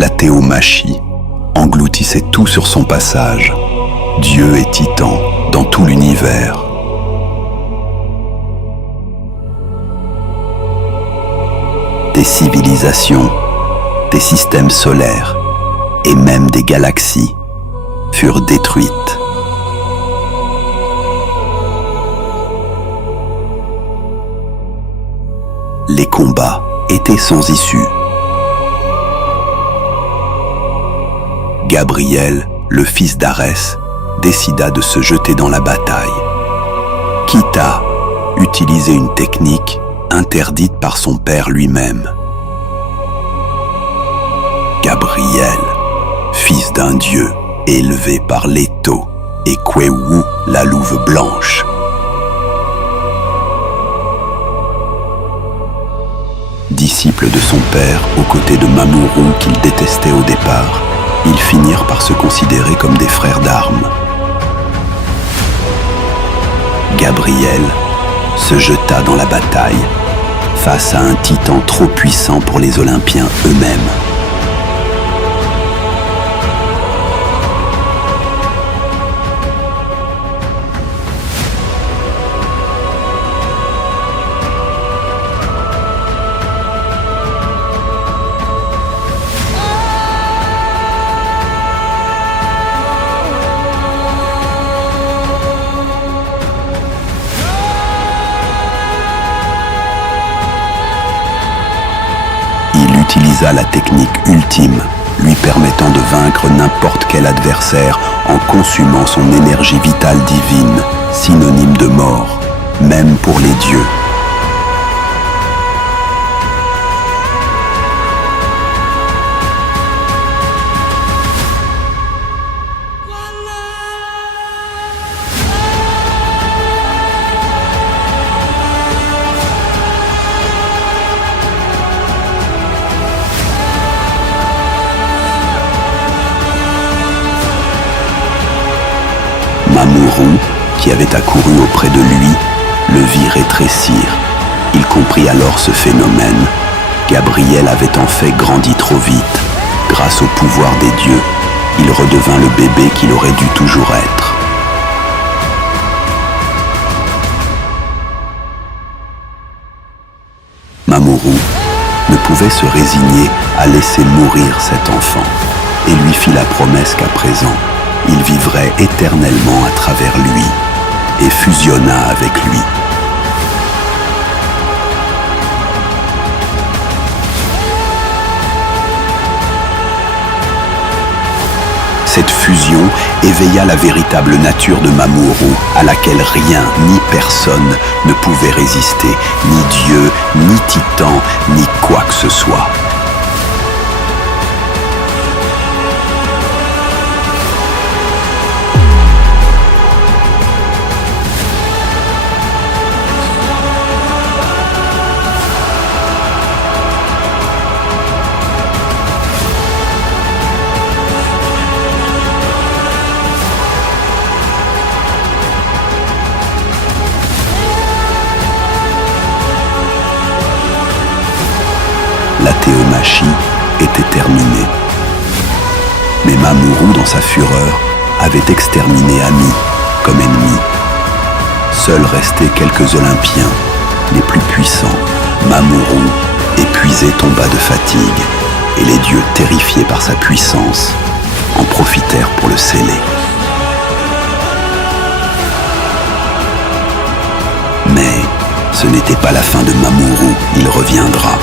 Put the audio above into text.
La théomachie engloutissait tout sur son passage, dieux et titans dans tout l'univers. Des civilisations, des systèmes solaires et même des galaxies furent détruites. Les combats étaient sans issue. Gabriel, le fils d'Arès, décida de se jeter dans la bataille, quitte à utiliser une technique interdite par son père lui-même. Gabriel, fils d'un dieu élevé par Leto et Kwéwu, la louve blanche. Disciples de son père, aux côtés de Mamourou qu'il détestait au départ, ils finirent par se considérer comme des frères d'armes. Gabriel se jeta dans la bataille face à un titan trop puissant pour les Olympiens eux-mêmes. Utilisa la technique ultime, lui permettant de vaincre n'importe quel adversaire en consumant son énergie vitale divine, synonyme de mort, même pour les dieux. Mamourou, qui avait accouru auprès de lui, le vit rétrécir. Il comprit alors ce phénomène. Gabriel avait en fait grandi trop vite. Grâce au pouvoir des dieux, il redevint le bébé qu'il aurait dû toujours être. Mamourou ne pouvait se résigner à laisser mourir cet enfant et lui fit la promesse qu'à présent, il vivrait éternellement à travers lui et fusionna avec lui. Cette fusion éveilla la véritable nature de Mamourou, à laquelle rien ni personne ne pouvait résister, ni Dieu, ni Titan, ni quoi que ce soit. La théomachie était terminée. Mais Mamourou, dans sa fureur, avait exterminé amis comme ennemis. Seuls restaient quelques Olympiens, les plus puissants. Mamourou, épuisé, tomba de fatigue, et les dieux, terrifiés par sa puissance, en profitèrent pour le sceller. Mais ce n'était pas la fin de Mamourou, il reviendra.